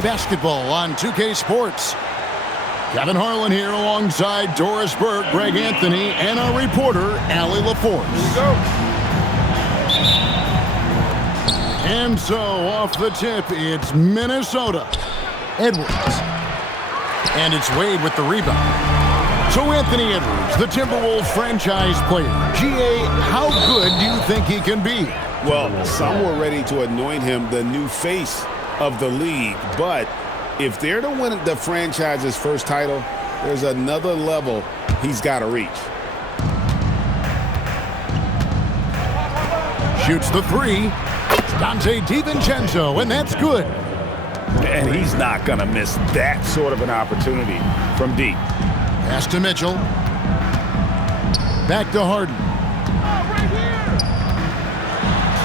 Basketball on 2K Sports. Kevin Harlan here alongside Doris Burke, Greg Anthony, and our reporter, Allie LaForce. Here we go. And so, off the tip, it's Minnesota. Edwards. And it's Wade with the rebound. So Anthony Edwards, the Timberwolves franchise player. GA, how good do you think he can be? Well, some were ready to anoint him the new face of the league, but if they're to win the franchise's first title, there's another level he's got to reach. Shoots the three. Dante DiVincenzo, and that's good. And he's not going to miss that sort of an opportunity from deep. Pass to Mitchell. Back to Harden.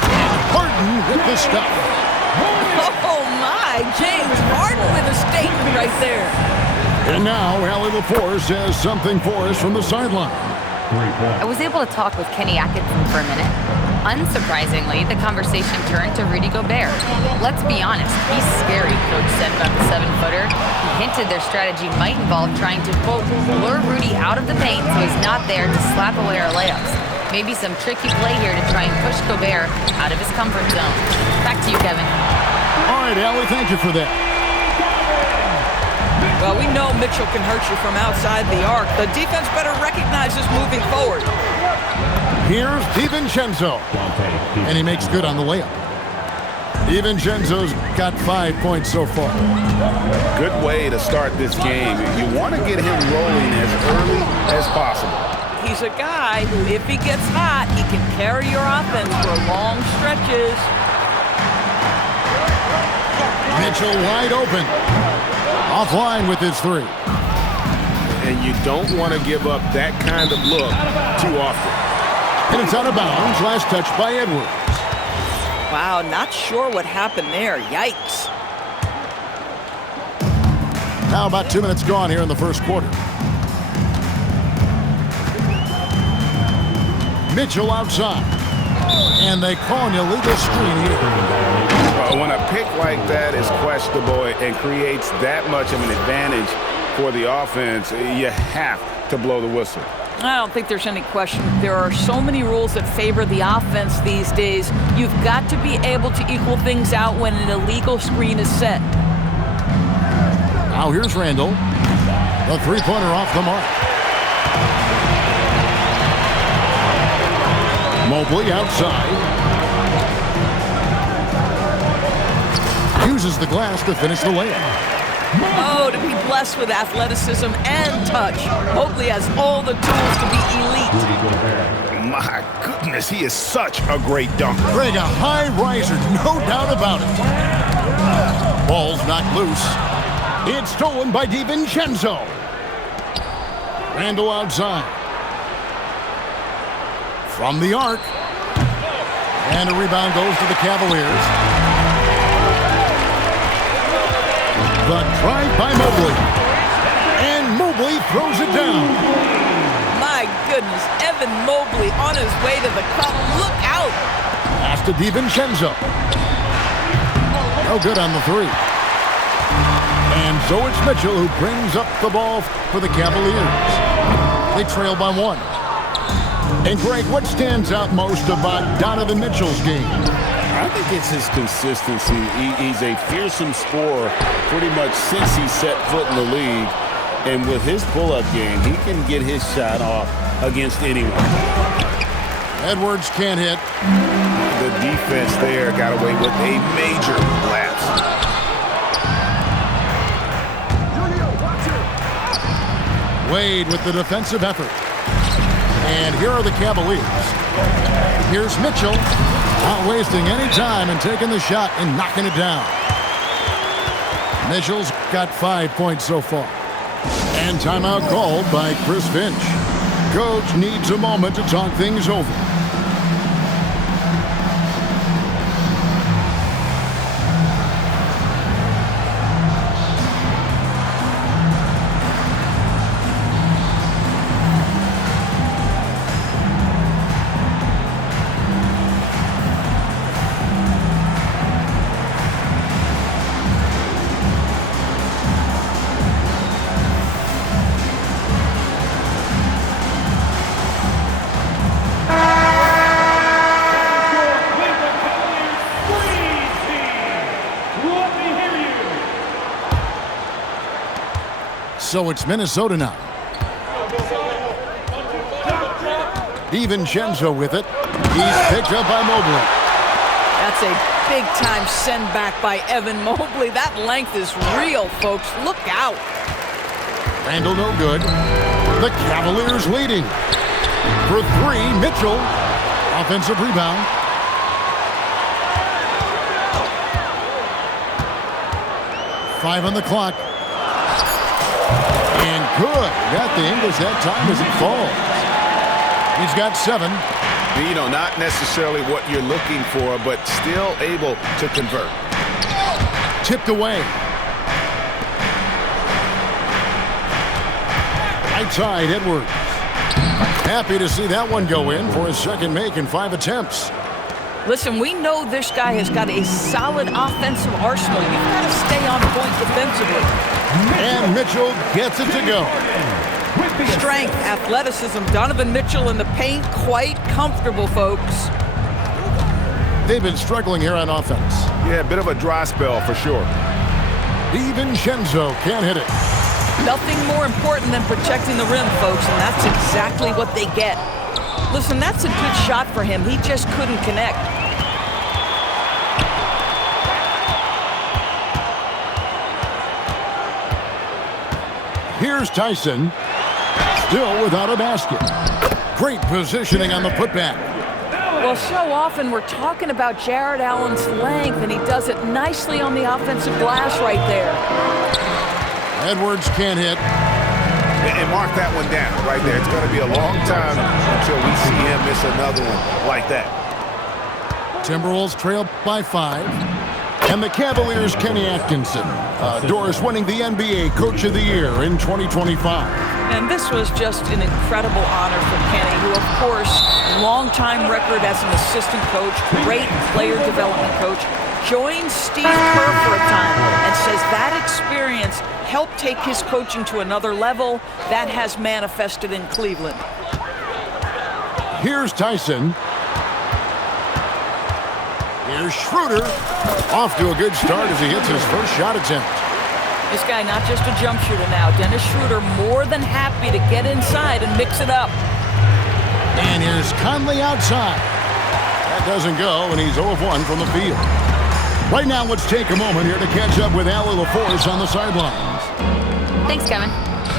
And Harden with the stuff. Oh, my. James Harden with a statement right there. And now, Allie LaForce has something for us from the sideline. I was able to talk with Kenny Atkinson for a minute. Unsurprisingly, the conversation turned to Rudy Gobert. Let's be honest, he's scary, Coach said about the 7-footer. He hinted their strategy might involve trying to, quote, lure Rudy out of the paint so he's not there to slap away our layups. Maybe some tricky play here to try and push Gobert out of his comfort zone. Back to you, Kevin. All right, Allie, thank you for that. Well, we know Mitchell can hurt you from outside the arc. The defense better recognize this moving forward. Here's DiVincenzo. And he makes good on the layup. DiVincenzo's got 5 points so far. Good way to start this game. You want to get him rolling as early as possible. He's a guy who, if he gets hot, he can carry your offense for long stretches. Mitchell wide open. Offline with his three. And you don't want to give up that kind of look too often. And it's out of bounds. Last touch by Edwards. Wow, not sure what happened there. Yikes. Now about 2 minutes gone here in the first quarter. Mitchell outside. And they call an illegal screen here. When a pick like that is questionable and creates that much of an advantage for the offense, you have to blow the whistle. I don't think there's any question. There are so many rules that favor the offense these days. You've got to be able to equal things out when an illegal screen is set. Now here's Randall. The three-pointer off the mark. Mobley outside. Uses the glass to finish the layup. Oh, to be blessed with athleticism and touch. Mobley has all the tools to be elite. My goodness, he is such a great dunker. Greg, a high riser, no doubt about it. Ball's knocked loose. It's stolen by DiVincenzo. Randall outside. From the arc. And a rebound goes to the Cavaliers. The drive by Mobley. And Mobley throws it down. My goodness, Evan Mobley on his way to the cup. Look out. Pass to DiVincenzo. No good on the three. And so it's Mitchell who brings up the ball for the Cavaliers. They trail by 1. And Greg, what stands out most about Donovan Mitchell's game? I think it's his consistency. He's a fearsome scorer pretty much since he set foot in the league. And with his pull-up game, he can get his shot off against anyone. Edwards can't hit. The defense there got away with a major lapse. Wade with the defensive effort. And here are the Cavaliers. Here's Mitchell, not wasting any time and taking the shot and knocking it down. Mitchell's got 5 points so far. And timeout called by Chris Finch. Coach needs a moment to talk things over. So it's Minnesota now. DiVincenzo with it. He's picked up by Mobley. That's a big-time send back by Evan Mobley. That length is real, folks. Look out. Randall no good. The Cavaliers leading. For three, Mitchell. Offensive rebound. Five on the clock. And good. Got the English that time as it falls. He's got 7. You know, not necessarily what you're looking for, but still able to convert. Tipped away. Right side, Edwards. Happy to see that one go in for his second make in 5 attempts. Listen, we know this guy has got a solid offensive arsenal. You've got to stay on point defensively. And Mitchell gets it to go. Strength, athleticism, Donovan Mitchell in the paint, quite comfortable, folks. They've been struggling here on offense. Yeah, a bit of a dry spell for sure. DiVincenzo can't hit it. Nothing more important than protecting the rim, folks, and that's exactly what they get. Listen, that's a good shot for him. He just couldn't connect. Here's Tyson. Still without a basket. Great positioning on the putback. Well, so often we're talking about Jared Allen's length, and he does it nicely on the offensive glass right there. Edwards can't hit. And mark that one down right there. It's going to be a long time until we see him miss another one like that. Timberwolves trail by 5. And the Cavaliers' Kenny Atkinson. Doris winning the NBA Coach of the Year in 2025. And this was just an incredible honor for Kenny, who, of course, long-time record as an assistant coach, great player development coach, joined Steve Kerr for a time and says that experience helped take his coaching to another level. That has manifested in Cleveland. Here's Tyson. Here's Schroeder. Off to a good start as he hits his first shot attempt. This guy not just a jump shooter now. Dennis Schroeder more than happy to get inside and mix it up. And here's Conley outside. That doesn't go, and he's 0 of 1 from the field. Right now, let's take a moment here to catch up with Allie LaForce on the sidelines. Thanks, Kevin.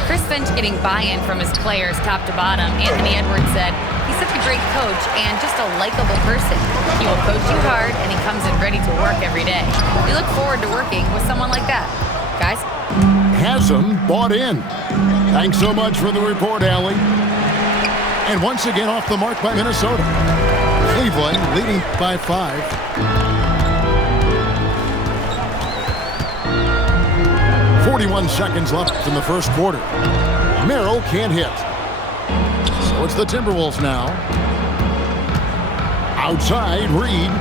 Chris Finch getting buy-in from his players top to bottom. Anthony Edwards said, he's such a great coach and just a likable person. He will coach you hard, and he comes in ready to work every day. We look forward to working with someone like that. Guys? Haslam bought in. Thanks so much for the report, Allie. And once again off the mark by Minnesota. Cleveland leading by 5. 41 seconds left in the first quarter. Merrill can't hit. So it's the Timberwolves now. Outside, Reed.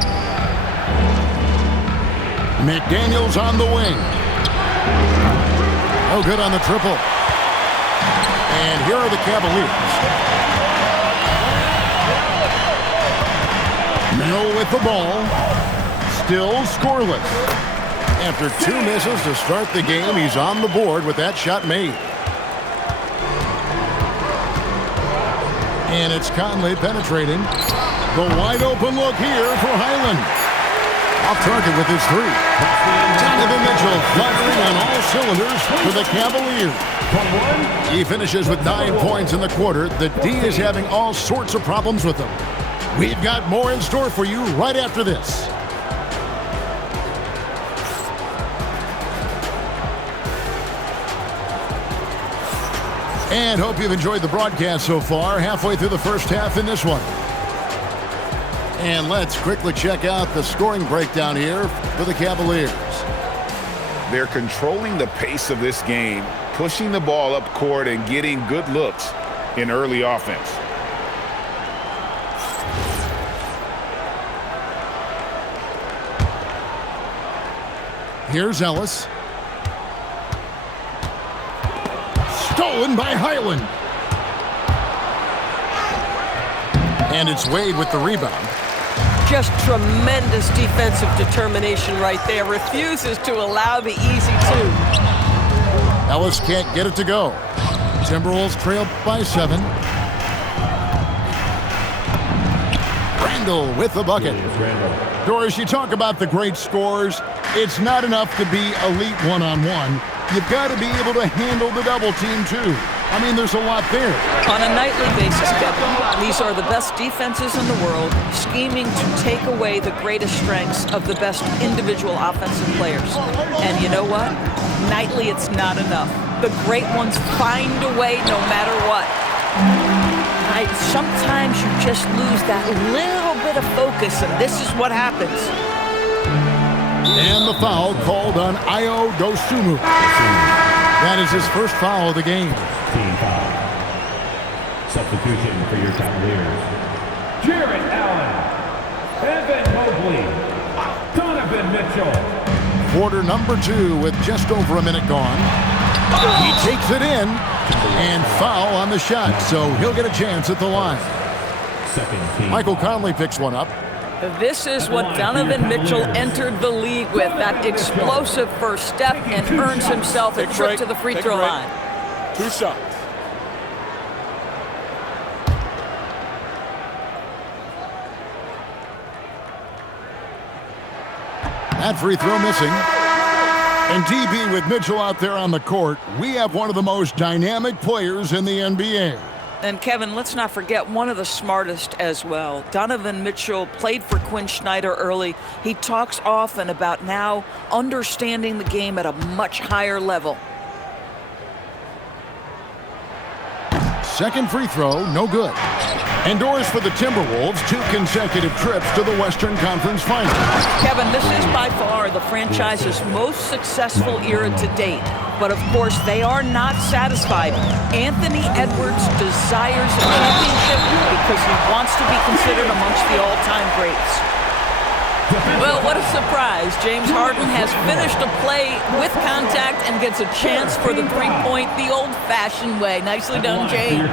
McDaniels on the wing. No good on the triple. And here are the Cavaliers. Merrill with the ball. Still scoreless. After 2 misses to start the game, he's on the board with that shot made. And it's Conley penetrating. The wide open look here for Highland. Off target with his 3. Donovan Mitchell firing on all cylinders for the Cavaliers. He finishes with 9 points in the quarter. The D is having all sorts of problems with him. We've got more in store for you right after this. And hope you've enjoyed the broadcast so far. Halfway through the first half in this one. And let's quickly check out the scoring breakdown here for the Cavaliers. They're controlling the pace of this game, pushing the ball up court and getting good looks in early offense. Here's Ellis. Stolen by Highland. And it's Wade with the rebound. Just tremendous defensive determination right there. Refuses to allow the easy 2. Ellis can't get it to go. Timberwolves trail by 7. Randall with the bucket. Doris, you talk about the great scores. It's not enough to be elite one-on-one. You've got to be able to handle the double team, too. I mean, there's a lot there. On a nightly basis, Kevin, these are the best defenses in the world, scheming to take away the greatest strengths of the best individual offensive players. And you know what? Nightly, it's not enough. The great ones find a way no matter what. Sometimes you just lose that little bit of focus, and this is what happens. And the foul called on Ayo Dosunmu. That is his first foul of the game. Team foul. Substitution for your Cavaliers. Jarrett Allen, Evan Mobley, Donovan Mitchell. Quarter number 2 with just over a minute gone. He takes it in and foul on the shot, so he'll get a chance at the line. Michael Conley picks one up. This is what Donovan Mitchell entered the league with, that explosive first step, and earns himself a trip to the free throw line. 2 shots. That free throw missing. And DB, with Mitchell out there on the court, we have one of the most dynamic players in the NBA. And Kevin, let's not forget one of the smartest as well. Donovan Mitchell played for Quinn Snyder early. He talks often about now understanding the game at a much higher level. Second free throw, no good. And Doris, for the Timberwolves, 2 consecutive trips to the Western Conference Finals. Kevin, this is by far the franchise's most successful era to date. But of course, they are not satisfied. Anthony Edwards desires a championship because he wants to be considered amongst the all-time greats. Well, what a surprise. James Harden has finished a play with contact and gets a chance for the three-point the old-fashioned way. Nicely done, James.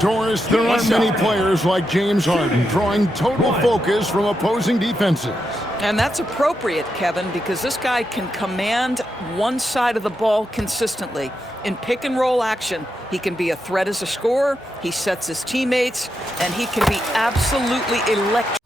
Doris, there aren't many players like James Harden drawing total focus from opposing defenses. And that's appropriate, Kevin, because this guy can command one side of the ball consistently. In pick-and-roll action, he can be a threat as a scorer, he sets his teammates, and he can be absolutely electric.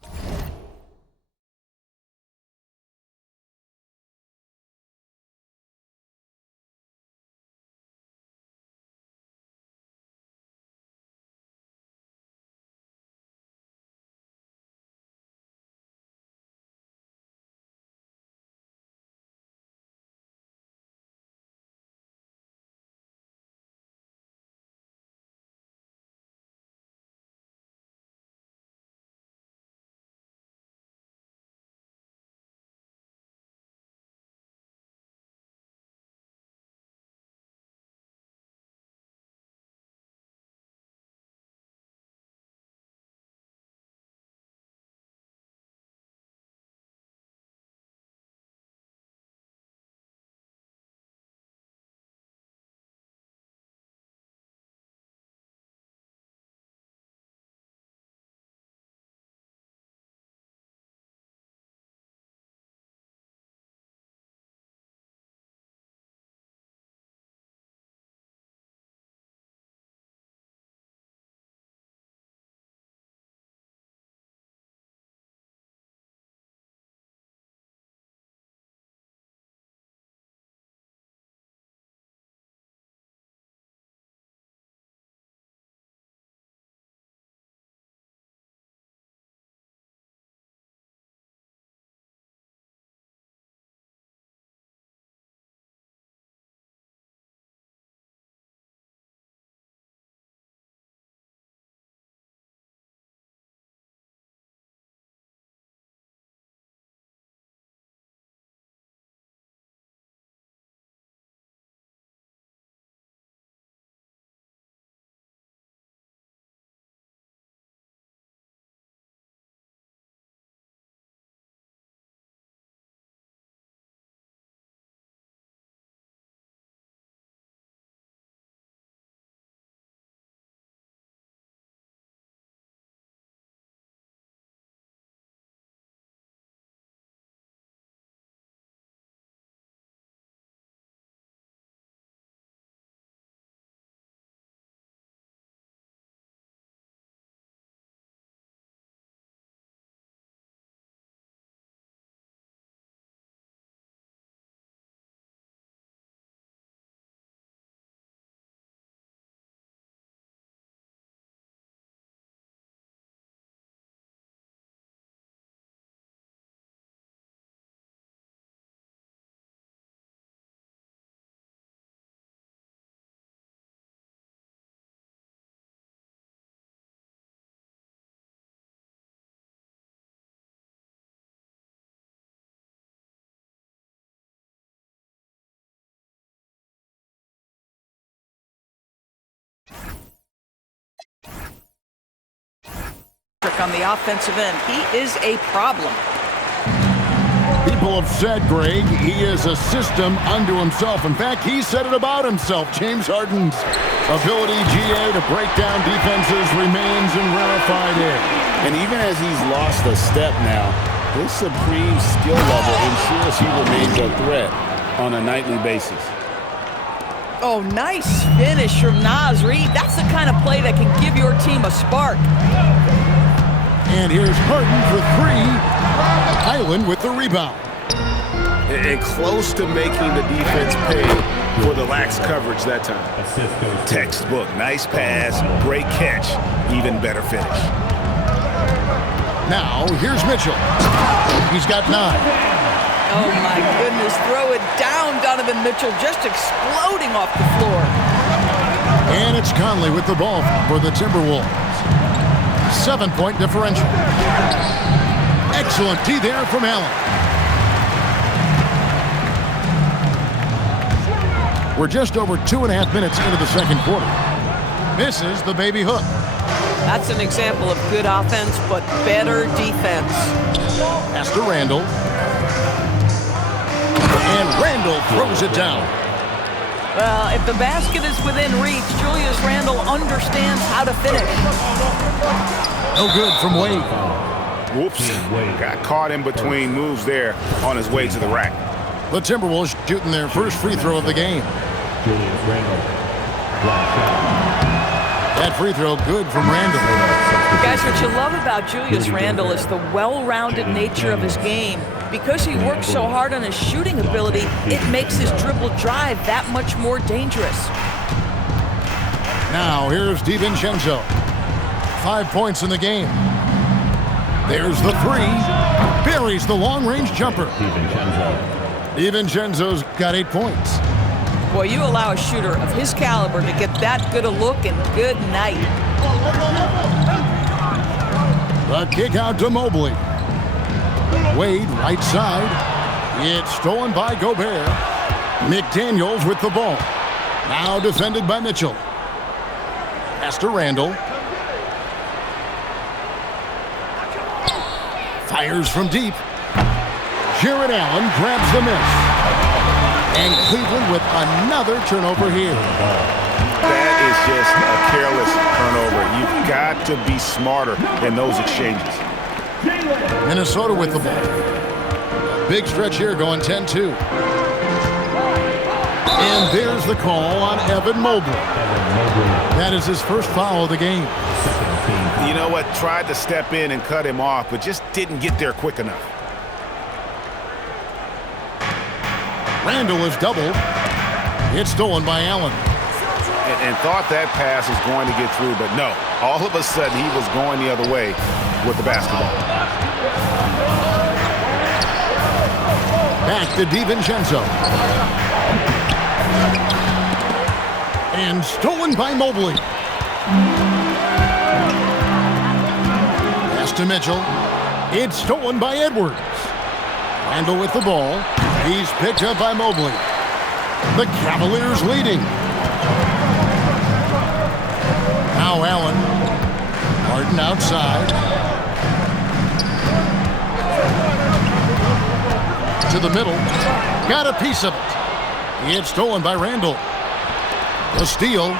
on the offensive end. He is a problem. People have said, Greg, he is a system unto himself. In fact, he said it about himself. James Harden's ability, GA, to break down defenses remains in rarefied air. And even as he's lost a step now, his supreme skill level ensures he remains a threat on a nightly basis. Oh, nice finish from Naz Reid. That's the kind of play that can give your team a spark. And here's Harden for three. Highland with the rebound. And close to making the defense pay for the lax coverage that time. Assist goes to Textbook, nice pass, great catch, even better finish. Now, here's Mitchell. He's got 9. Oh, my goodness. Throw it down, Donovan Mitchell, just exploding off the floor. And it's Conley with the ball for the Timberwolves. 7-point differential. Excellent D there from Allen. We're just over 2.5 minutes into the second quarter. Misses the baby hook. That's an example of good offense, but better defense. Pass to Randall. And Randall throws it down. Well, if the basket is within reach, Julius Randle understands how to finish. No good from Wade. Whoops, got caught in between moves there on his way to the rack. The Timberwolves shooting their first free throw of the game. Julius Randle. Block shot. That free throw good from Randall. Guys, what you love about Julius Randle is the well-rounded nature of his game. Because he works so hard on his shooting ability, it makes his dribble drive that much more dangerous. Now, here's DiVincenzo. 5 points in the game. There's the three. Buries the long-range jumper. DiVincenzo's got 8 points. Boy, you allow a shooter of his caliber to get that good a look, and good night. The kick out to Mobley. Wade, right side. It's stolen by Gobert. McDaniels with the ball. Now defended by Mitchell. Pass to Randall. Fires from deep. Jarrett Allen grabs the miss. And Cleveland with another turnover here. That is just a careless turnover. You've got to be smarter in those exchanges. Minnesota with the ball. Big stretch here going 10-2. And there's the call on Evan Mobley. That is his first foul of the game. You know what? Tried to step in and cut him off, but just didn't get there quick enough. Randall is doubled. It's stolen by Allen. And thought that pass was going to get through, but no. All of a sudden, he was going the other way with the basketball. Back to DiVincenzo. And stolen by Mobley. Pass to Mitchell. It's stolen by Edwards. Randall with the ball. He's picked up by Mobley. The Cavaliers leading. Now Allen. Harden outside. To the middle. Got a piece of it. It's stolen by Randall. The steal.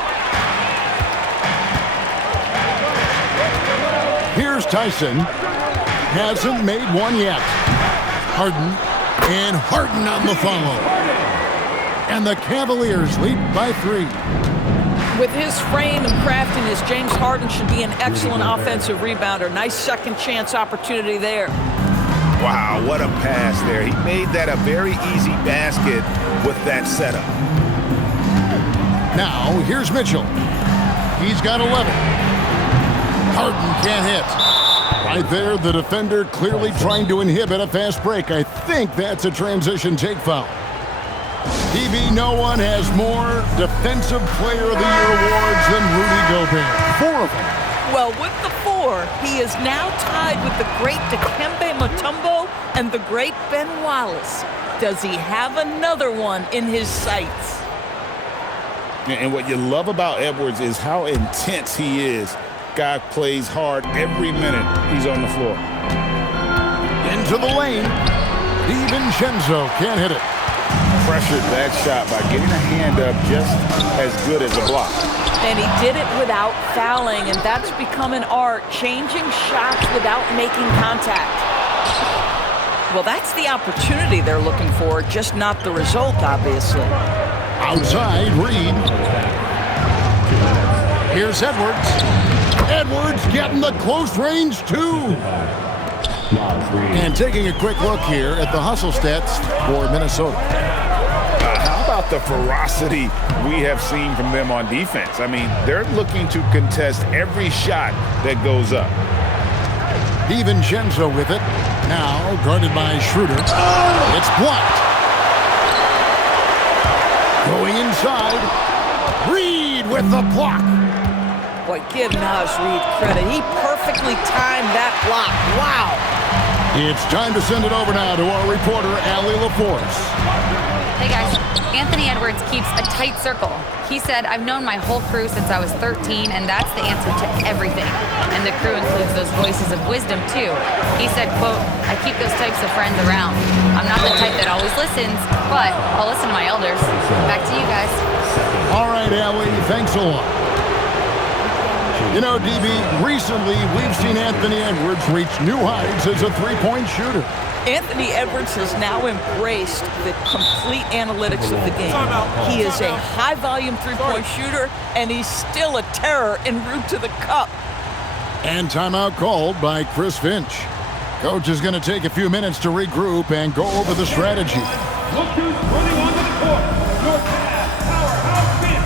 Here's Tyson. Hasn't made one yet. Harden. And Harden on the follow. And the Cavaliers lead by 3. With his frame and craftiness, James Harden should be an excellent offensive rebounder. Nice second chance opportunity there. Wow, what a pass there. He made that a very easy basket with that setup. Now, here's Mitchell. He's got 11. Harden can't hit. Right there, the defender clearly trying to inhibit a fast break. I think that's a transition take foul. DB, no one has more Defensive Player of the Year awards than Rudy Gobert. 4 of them. Well, with the 4, he is now tied with the great Dikembe Mutombo and the great Ben Wallace. Does he have another one in his sights? And what you love about Edwards is how intense he is guy plays hard every minute he's on the floor. Into the lane. DiVincenzo can't hit it. Pressured that shot by getting a hand up just as good as a block. And he did it without fouling, and that's become an art, changing shots without making contact. Well, that's the opportunity they're looking for, just not the result, obviously. Outside, Reed. Here's Edwards. Edwards getting the close range, too. And taking a quick look here at the hustle stats for Minnesota. How about the ferocity we have seen from them on defense? I mean, they're looking to contest every shot that goes up. DiVincenzo with it. Now guarded by Schroeder. It's blocked. Going inside. Reed with the block. Boy, give Naz Reid credit. He perfectly timed that block. Wow. It's time to send it over now to our reporter, Allie LaForce. Hey guys, Anthony Edwards keeps a tight circle. He said, I've known my whole crew since I was 13, and that's the answer to everything. And the crew includes those voices of wisdom, too. He said, quote, I keep those types of friends around. I'm not the type that always listens, but I'll listen to my elders. Back to you guys. All right, Allie, thanks a lot. You know, DB, recently we've seen Anthony Edwards reach new heights as a three-point shooter. Anthony Edwards has now embraced the complete analytics of the game. He is a high-volume three-point shooter, and he's still a terror en route to the cup. And timeout called by Chris Finch. Coach is going to take a few minutes to regroup and go over the strategy. Look who's running onto the court. Your Cavs powerhouse team.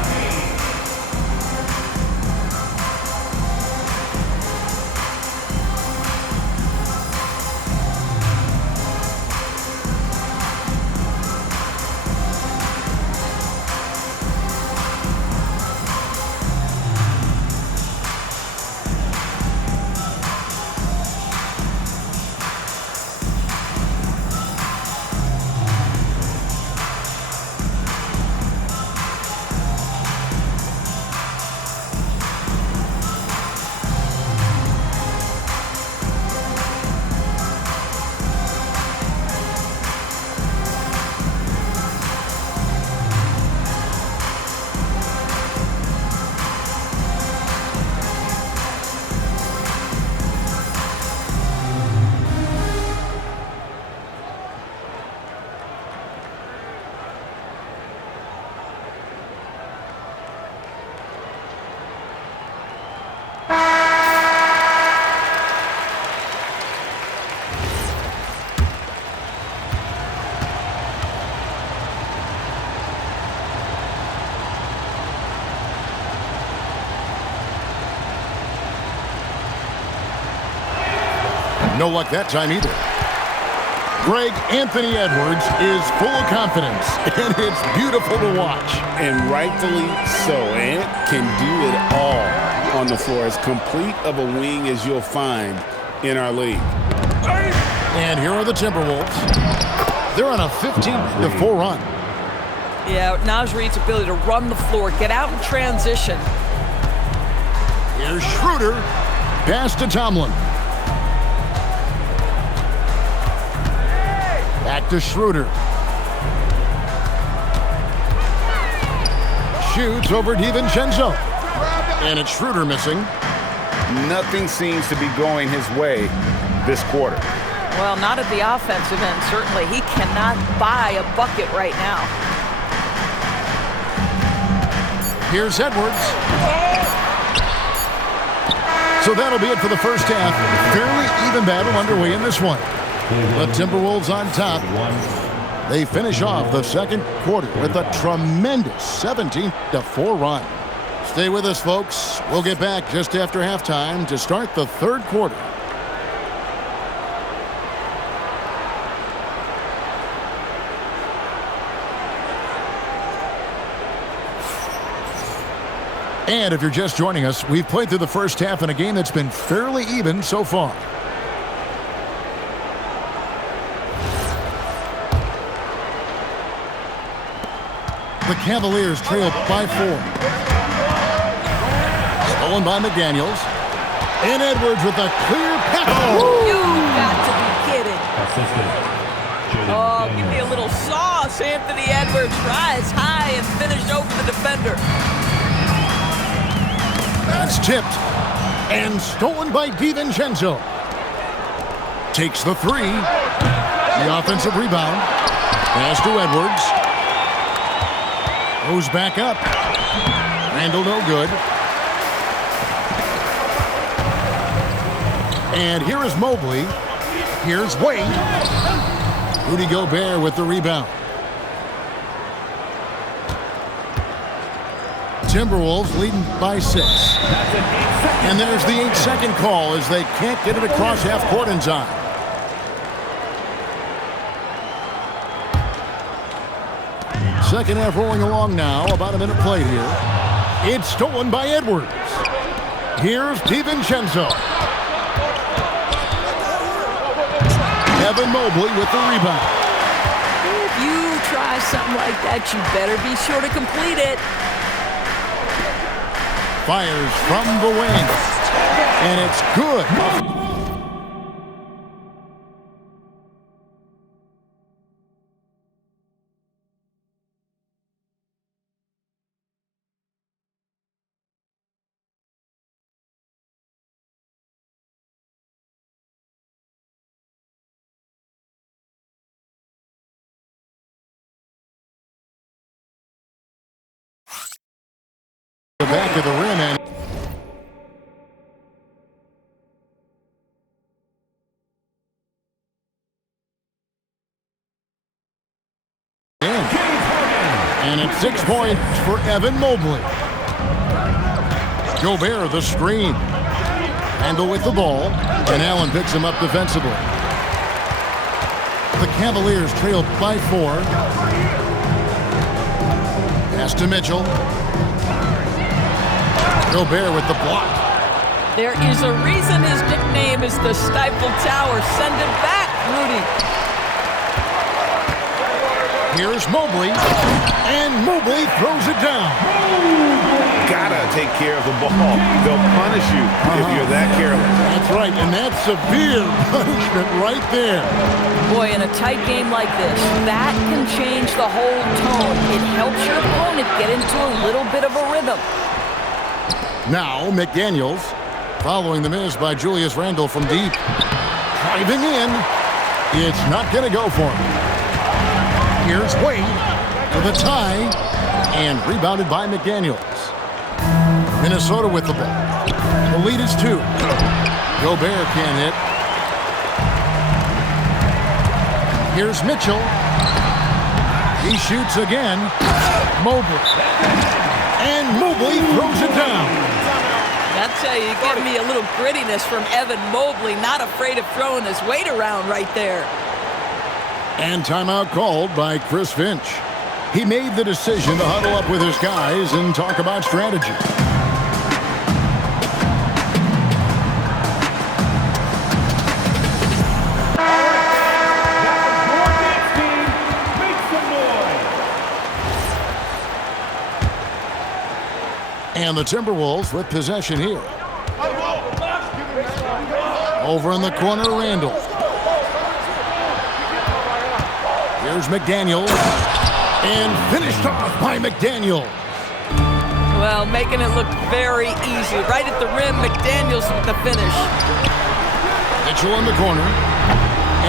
No luck that time either. Greg, Anthony Edwards is full of confidence, and it's beautiful to watch. And rightfully so. Ant can do it all on the floor. As complete of a wing as you'll find in our league. And here are the Timberwolves. They're on a 15-4 run. Yeah, Naz Reid's ability to run the floor, get out in transition. Here's Schroeder. Pass to Tomlin. Back to Schroeder. Shoots over DiVincenzo. And it's Schroeder missing. Nothing seems to be going his way this quarter. Well, not at the offensive end, certainly. He cannot buy a bucket right now. Here's Edwards. So that'll be it for the first half. Fairly even battle underway in this one. The Timberwolves on top. They finish off the second quarter with a tremendous 17-4 run. Stay with us, folks. We'll get back just after halftime to start the third quarter. And if you're just joining us, we've played through the first half in a game that's been fairly even so far. The Cavaliers trail by 4. Stolen by McDaniels. And Edwards with a clear pass. You've got to be kidding. Oh, give me a little sauce. Anthony Edwards rise high and finish over the defender. That's tipped and stolen by DiVincenzo. Takes the three. The offensive rebound. Pass to Edwards. Goes back up. Randall no good. And here is Mobley. Here's Wade. Rudy Gobert with the rebound. Timberwolves leading by 6. And there's the 8-second call as they can't get it across half court in time. Second half rolling along now. About a minute played here. It's stolen by Edwards. Here's DiVincenzo. Evan Mobley with the rebound. If you try something like that, you better be sure to complete it. Fires from the wing. And it's good. The back of the rim and it's 6 points for Evan Mobley. Gobert the screen. Randall with the ball, and Allen picks him up defensively. The Cavaliers trailed by 4. Pass to Mitchell. Gobert with the block. There is a reason his nickname is the Stifle Tower. Send it back, Rudy. Here's Mobley, and Mobley throws it down. Gotta take care of the ball. They'll punish you if you're that careless. That's right, and that's severe punishment right there. Boy, in a tight game like this, that can change the whole tone. It helps your opponent get into a little bit of a rhythm. Now, McDaniels, following the miss by Julius Randle from deep. Driving in. It's not going to go for him. Here's Wade for the tie, and rebounded by McDaniels. Minnesota with the ball. The lead is 2. Gobert can't hit. Here's Mitchell. He shoots again. Mobley. And Mobley throws it down. I tell you, you give me a little grittiness from Evan Mobley, not afraid of throwing his weight around right there. And timeout called by Chris Finch. He made the decision to huddle up with his guys and talk about strategy. And the Timberwolves with possession here. Over in the corner, Randall. Here's McDaniels. And finished off by McDaniels. Well, making it look very easy. Right at the rim, McDaniels with the finish. Mitchell in the corner.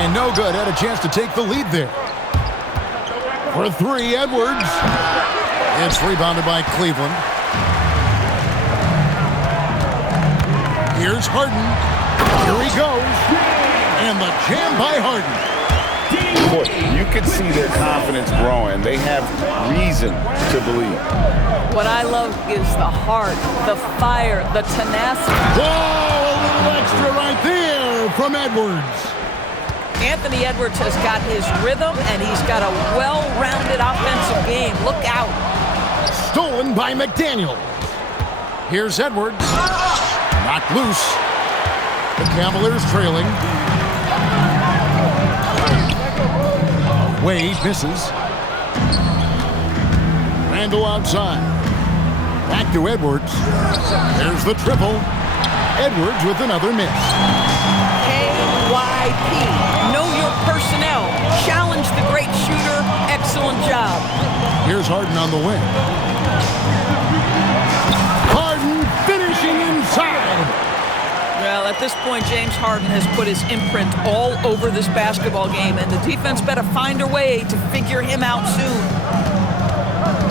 And no good. Had a chance to take the lead there. For 3, Edwards. It's rebounded by Cleveland. Here's Harden. Here he goes. And the jam by Harden. Boy, you can see their confidence growing. They have reason to believe. What I love is the heart, the fire, the tenacity. Whoa, a little extra right there from Edwards. Anthony Edwards has got his rhythm, and he's got a well-rounded offensive game. Look out. Stolen by McDaniels. Here's Edwards. Knocked loose. The Cavaliers trailing. Wade misses. Randall outside. Back to Edwards. There's the triple. Edwards with another miss. KYP. Know your personnel. Challenge the great shooter. Excellent job. Here's Harden on the wing. Harden finishing inside. Well, at this point, James Harden has put his imprint all over this basketball game, and the defense better find a way to figure him out soon.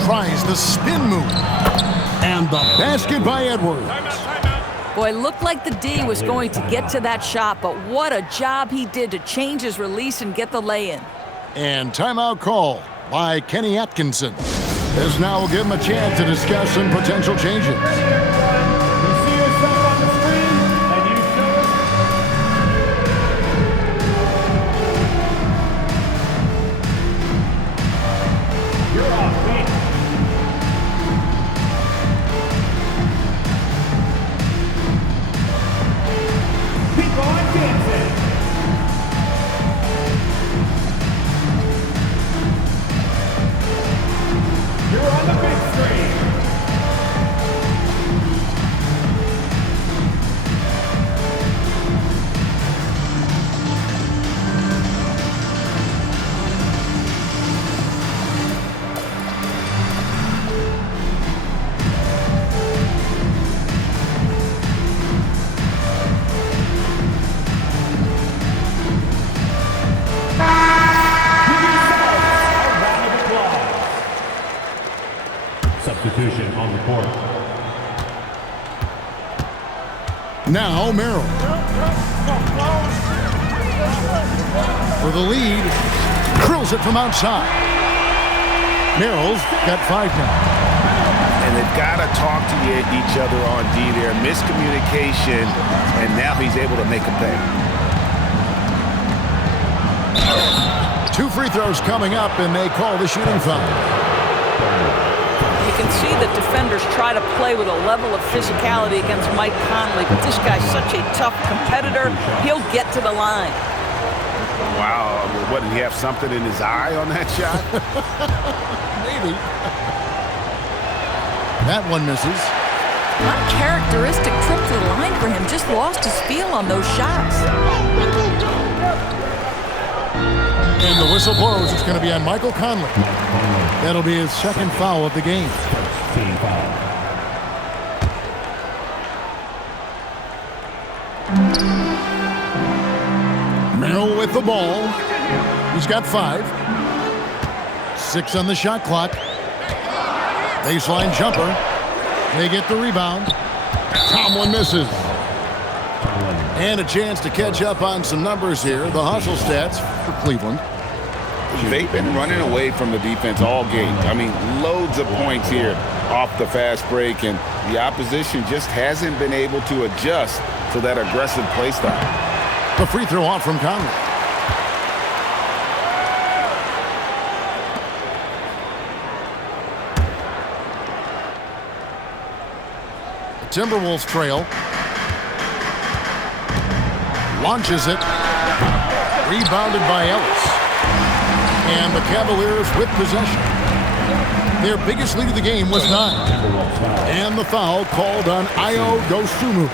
Tries the spin move. And the basket by Edwards. Boy, it looked like the D was going to get to that shot, but what a job he did to change his release and get the lay-in. And timeout call by Kenny Atkinson. This now will give him a chance to discuss some potential changes. You see yourself on the screen, and you show it. You're off, Pete. Keep on dancing. You're on the big screen. Substitution on the court. Now Merrill. For the lead. Drills it from outside. Merrill's got 5 now. And they've got to talk to each other on D there. Miscommunication, and now he's able to make a pay. 2 free throws coming up, and they call the shooting foul. You can see that defenders try to play with a level of physicality against Mike Conley, but this guy's such a tough competitor, he'll get to the line. Wow, what, did he have something in his eye on that shot? Maybe. That one misses. Uncharacteristic trip to the line for him, just lost his feel on those shots. And the whistle blows. It's going to be on Michael Conley. That'll be his 2nd foul of the game. Team foul. Merrill with the ball. He's got 5. 6 on the shot clock. Baseline jumper. They get the rebound. Tomlin misses. And a chance to catch up on some numbers here. The hustle stats for Cleveland. They've been running away from the defense all game. I mean, loads of points here off the fast break, and the opposition just hasn't been able to adjust to that aggressive play style. The free throw off from Conley. The Timberwolves trail. Launches it. Rebounded by Ellis. And the Cavaliers with possession. Their biggest lead of the game was 9. And the foul called on Ayo Dosunmu.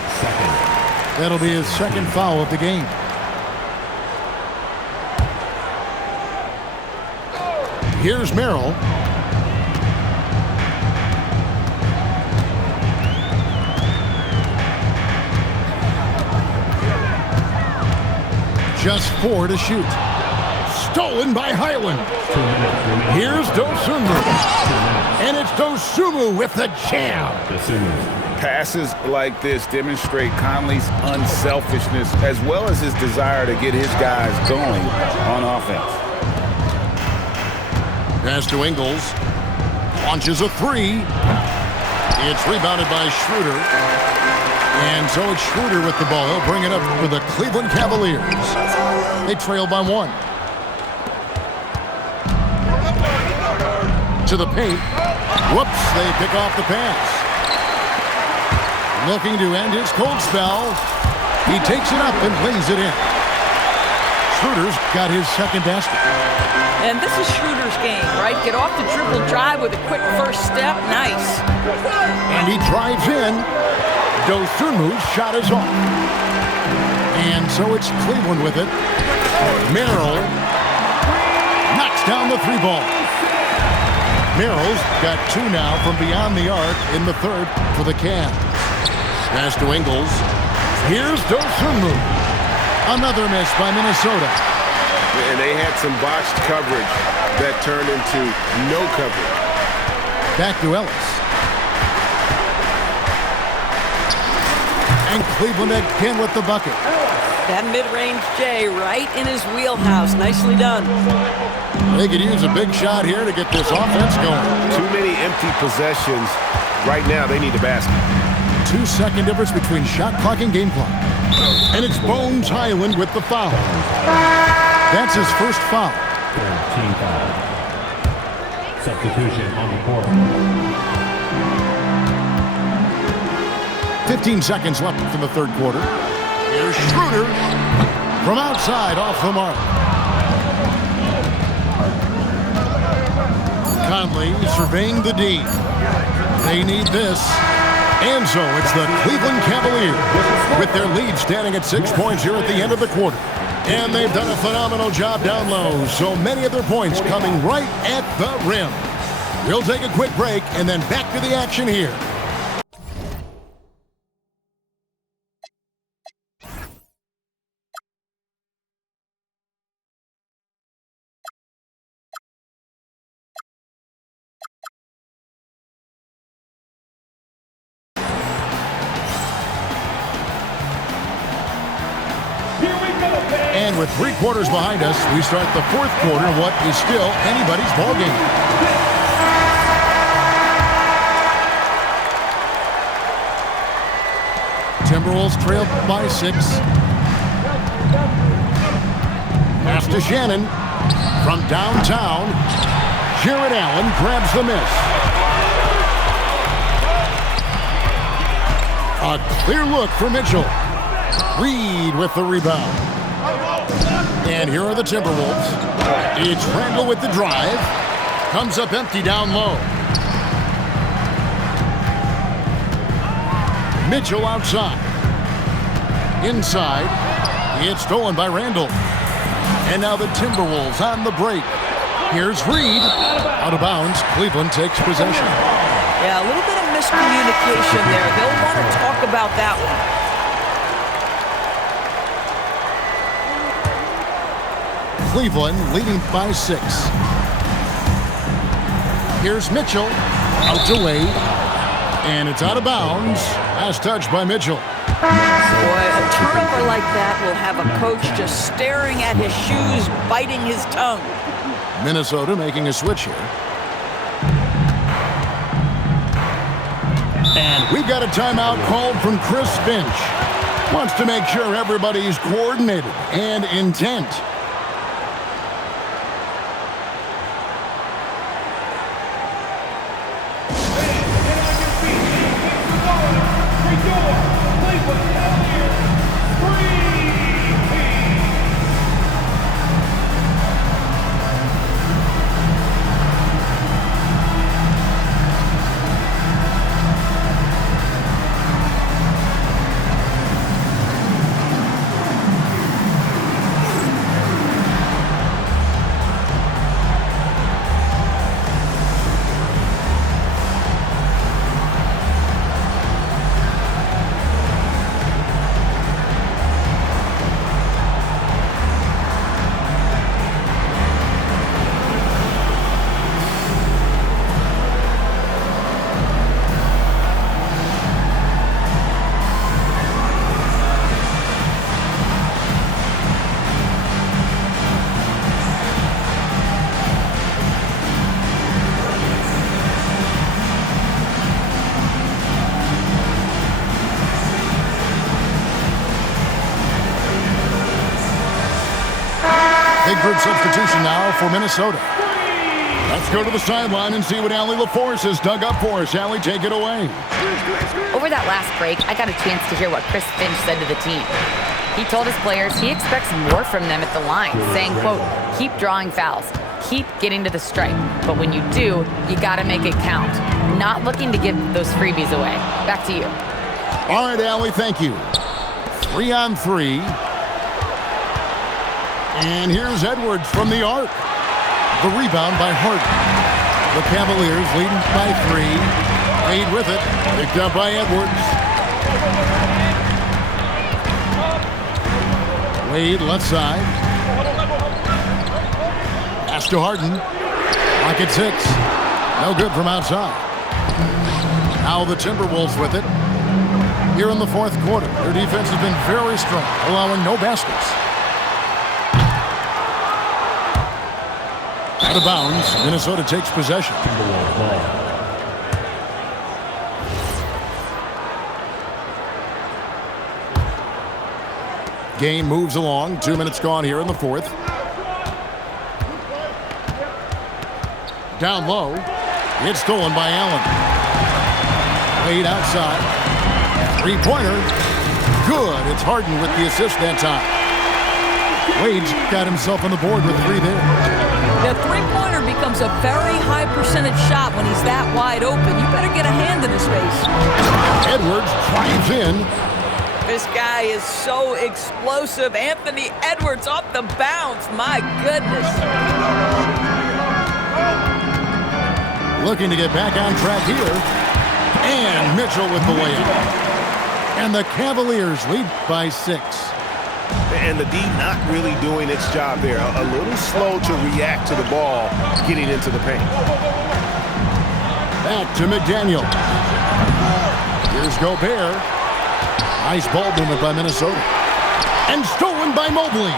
That'll be his 2nd foul of the game. Here's Merrill. Just 4 to shoot. Stolen by Highland. Here's Dosunmu. And it's Dosunmu with the jam. Passes like this demonstrate Conley's unselfishness as well as his desire to get his guys going on offense. Pass to Ingles. Launches a 3. It's rebounded by Schroeder. And so it's Schroeder with the ball. He'll bring it up for the Cleveland Cavaliers. They trail by 1. To the paint. Whoops, they pick off the pass. Looking to end his cold spell. He takes it up and lays it in. Schroeder's got his 2nd basket. And this is Schroeder's game, right? Get off the dribble drive with a quick first step. Nice. And he drives in. Dosunmu's shot is off. And so it's Cleveland with it. Merrill knocks down the three ball. Merrill's got two now from beyond the arc in the third for the Cavs. Pass to Ingles. Here's Dosunmu. Another miss by Minnesota. And they had some botched coverage that turned into no coverage. Back to Ellis. And Cleveland again with the bucket. That mid-range J right in his wheelhouse. Nicely done. They could use a big shot here to get this offense going. Too many empty possessions. Right now, they need a basket. 2-second difference between shot clock and game clock. And it's Bones Hyland with the foul. That's his first foul. Team foul. Substitution on the court. 15 seconds left in the third quarter. Here's Schroeder from outside off the mark. Conley surveying the D. They need this. And so it's the Cleveland Cavaliers with their lead standing at 6 points here at the end of the quarter. And they've done a phenomenal job down low. So many of their points coming right at the rim. We'll take a quick break and then back to the action here. And with 3 quarters behind us, we start the fourth quarter, what is still anybody's ball game. Timberwolves trail by 6. Pass to Shannon from downtown. Jarrett Allen grabs the miss. A clear look for Mitchell. Reed with the rebound. And here are the Timberwolves. It's Randall with the drive. Comes up empty down low. Mitchell outside. Inside. It's stolen by Randall. And now the Timberwolves on the break. Here's Reed. Out of bounds. Cleveland takes possession. Yeah, a little bit of miscommunication there. They'll want to talk about that one. Cleveland leading by 6. Here's Mitchell. Out to Wade. And it's out of bounds. Last touch by Mitchell. Boy, a turnover like that will have a coach just staring at his shoes, biting his tongue. Minnesota making a switch here. And we've got a timeout called from Chris Finch. Wants to make sure everybody's coordinated and intent. Big group substitution now for Minnesota. Let's go to the sideline and see what Allie LaForce has dug up for us. Allie, take it away. Over that last break, I got a chance to hear what Chris Finch said to the team. He told his players he expects more from them at the line, saying, quote, keep drawing fouls, keep getting to the stripe, but when you do, you gotta make it count. Not looking to give those freebies away. Back to you. All right, Allie, thank you. 3-on-3. And here's Edwards from the arc. The rebound by Harden. The Cavaliers leading by 3. Wade with it. Picked up by Edwards. Wade left side. Pass to Harden. Pocket 6. No good from outside. Now the Timberwolves with it. Here in the fourth quarter, their defense has been very strong, allowing no baskets. Out of bounds, Minnesota takes possession. Timberwolves ball. Game moves along. 2 minutes gone here in the fourth. Down low. It's stolen by Allen. Wade outside. Three-pointer. Good. It's Harden with the assist that time. Wade's got himself on the board with 3 there. The three-pointer becomes a very high percentage shot when he's that wide open. You better get a hand in his face. Edwards drives in. This guy is so explosive. Anthony Edwards off the bounce. My goodness. Looking to get back on track here. And Mitchell with the layup. And the Cavaliers lead by 6. And the D not really doing its job there. A little slow to react to the ball getting into the paint. Back to McDaniel. Here's Gobert. Nice ball movement by Minnesota. And stolen by Mobley.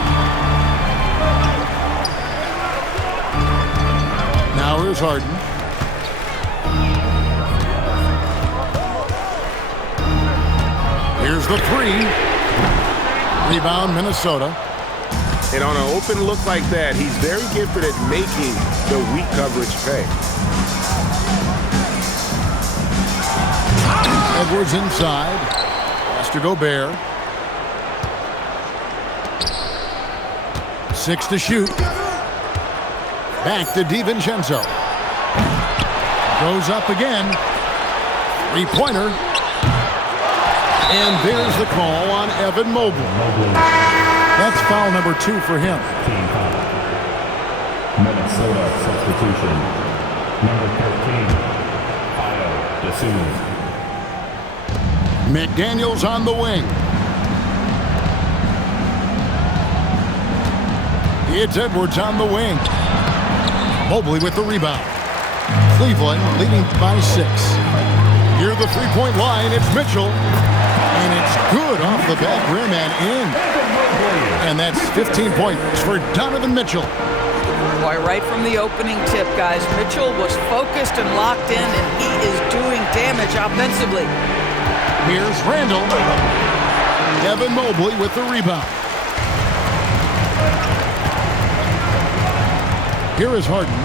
Now here's Harden. Here's the 3. Rebound, Minnesota. And on an open look like that, he's very gifted at making the weak coverage pay. Edwards inside. Pass to Gobert. 6 to shoot. Back to DiVincenzo. Goes up again. Three-pointer. And there's the call on Evan Mobley. That's foul number 2 for him. Team foul. Minnesota substitution. Number 13, Ayo Dosunmu. McDaniels on the wing. It's Edwards on the wing. Mobley with the rebound. Cleveland leading by 6. Near the three-point line, it's Mitchell. And it's good off the back rim and in. And that's 15 points for Donovan Mitchell. Boy, right from the opening tip, guys, Mitchell was focused and locked in, and he is doing damage offensively. Here's Randall. Evan Mobley with the rebound. Here is Harden.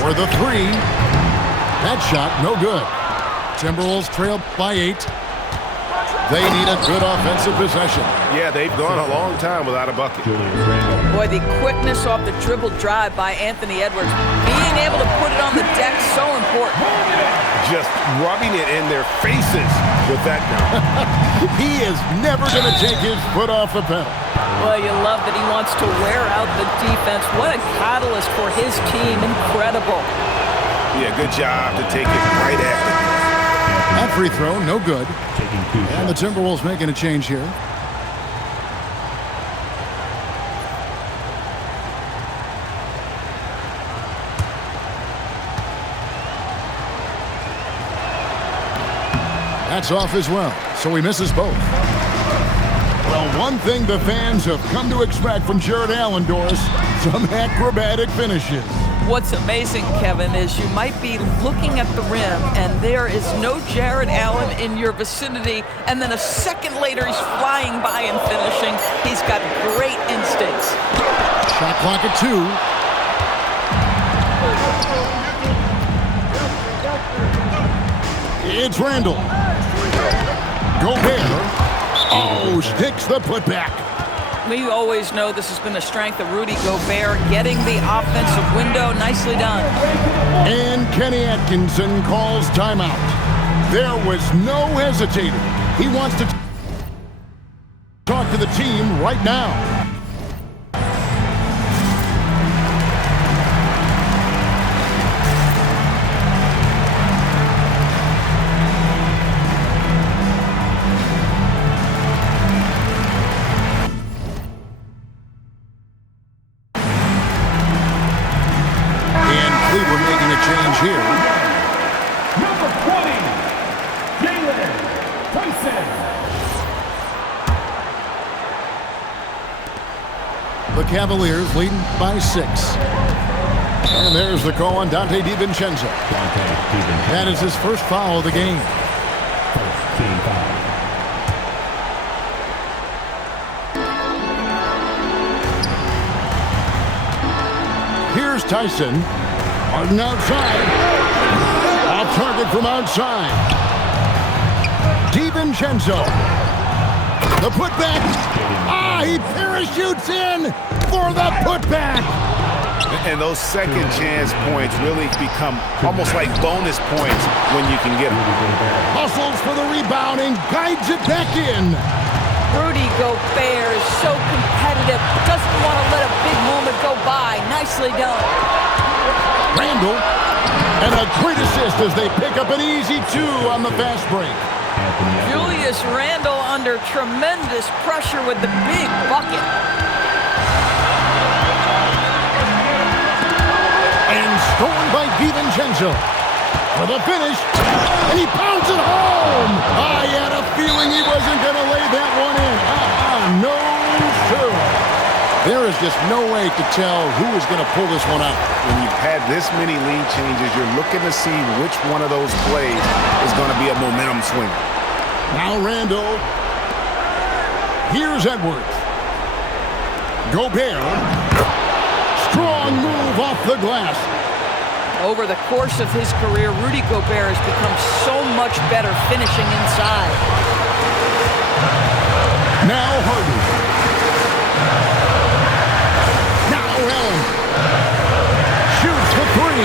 For the 3. That shot, no good. Timberwolves trail by 8. They need a good offensive possession. Yeah, they've gone a long time without a bucket. Boy, the quickness off the dribble drive by Anthony Edwards. Being able to put it on the deck, so important. Just rubbing it in their faces with that now. He is never going to take his foot off the pedal. Well, you love that he wants to wear out the defense. What a catalyst for his team. Incredible. Yeah, good job to take it right after. That free throw, no good. Taking 2 And the Timberwolves making a change here. That's off as well, so he misses both. Well, one thing the fans have come to expect from Jarrett Allen, Doris, some acrobatic finishes. What's amazing, Kevin, is you might be looking at the rim and there is no Jarrett Allen in your vicinity, and then a second later he's flying by and finishing. He's got great instincts. Shot clock at 2. It's Randall. Gobert. Oh, sticks the putback. We always know this has been the strength of Rudy Gobert, getting the offensive window. Nicely done. And Kenny Atkinson calls timeout. There was no hesitating. He wants to talk to the team right now. Here. Number 20, Jalen Tyson. The Cavaliers leading by 6. And there's the call on Dante DiVincenzo. That is his first foul of the game. First team foul. Here's Tyson. Harden outside. Off target from outside. DiVincenzo. The putback. He parachutes in for the putback. And those second chance points really become almost like bonus points when you can get them. Hustles for the rebound and guides it back in. Rudy Gobert is so competitive. Doesn't want to let a big moment go by. Nicely done. Randall, and a great assist as they pick up an easy 2 on the fast break. Julius Randle under tremendous pressure with the big bucket. And stolen by DiVincenzo for the finish, and he pounds it home. I had a feeling he wasn't going to lay that one in. No, sir. There is just no way to tell who is going to pull this one out. When you've had this many lead changes, you're looking to see which one of those plays is going to be a momentum swing. Now Randall. Here's Edwards. Gobert. Strong move off the glass. Over the course of his career, Rudy Gobert has become so much better finishing inside. Now Harden. Shoots for 3.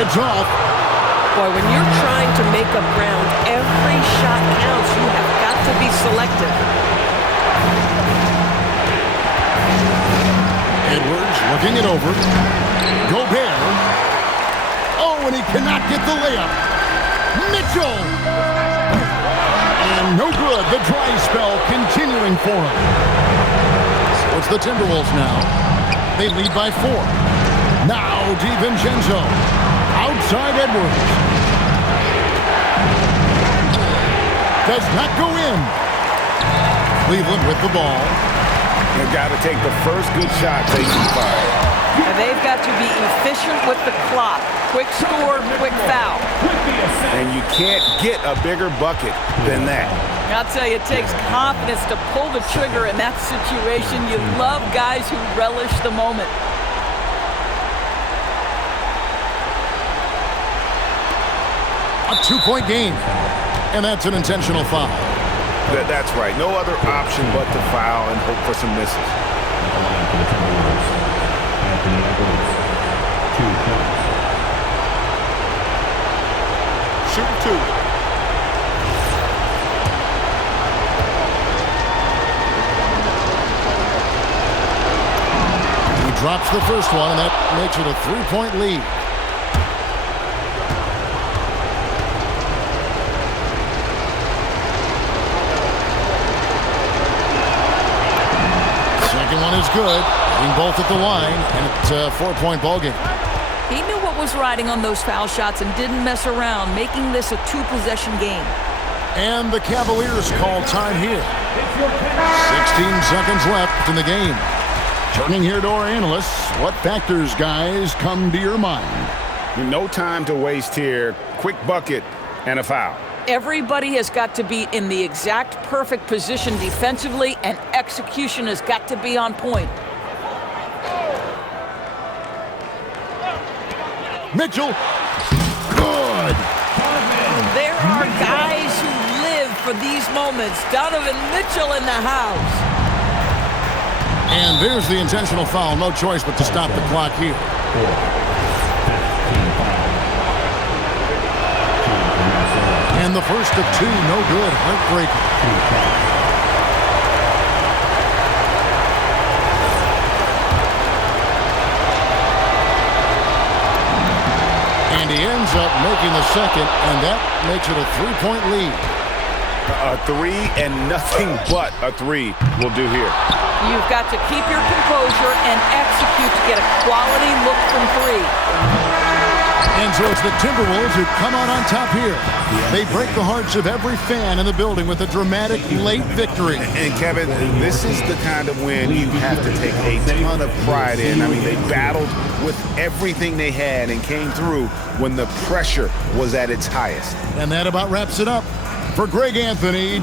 It's off. Boy, when you're trying to make up ground, every shot counts. You have got to be selective. Edwards looking it over. Gobert. And he cannot get the layup. Mitchell. And no good. The dry spell continuing for him. So it's the Timberwolves now. They lead by 4. Now DiVincenzo. Outside Edwards. Does not go in. Cleveland with the ball. They've got to take the first good shot taken by. And they've got to be efficient with the clock. Quick score, quick foul. And you can't get a bigger bucket than that. I'll tell you, it takes confidence to pull the trigger in that situation. You love guys who relish the moment. A 2-point game. And that's an intentional foul. That's right. No other option but to foul and hope for some misses. Anthony Edwards, 2 points. Shoot 2. He drops the first one, and that makes it a 3-point lead. Second one is good. Hitting both at the line, and it's a 4-point ball game. He knew what was riding on those foul shots and didn't mess around, making this a 2-possession game. And the Cavaliers call time here. 16 seconds left in the game. Turning here to our analysts, what factors, guys, come to your mind? No time to waste here. Quick bucket and a foul. Everybody has got to be in the exact perfect position defensively, and execution has got to be on point. Mitchell. Good. There are guys who live for these moments. Donovan Mitchell in the house. And there's the intentional foul. No choice but to stop the clock here. 4, 15 foul. And the first of 2, no good. Heartbreaking. 2 fouls. And he ends up making the second, and that makes it a 3-point lead. A 3 and nothing but a 3 will do here. You've got to keep your composure and execute to get a quality look from 3. And so it's the Timberwolves who come out on top here. They break the hearts of every fan in the building with a dramatic late victory. And Kevin, this is the kind of win you have to take a ton of pride in. I mean, they battled with everything they had and came through when the pressure was at its highest. And that about wraps it up. For Greg Anthony,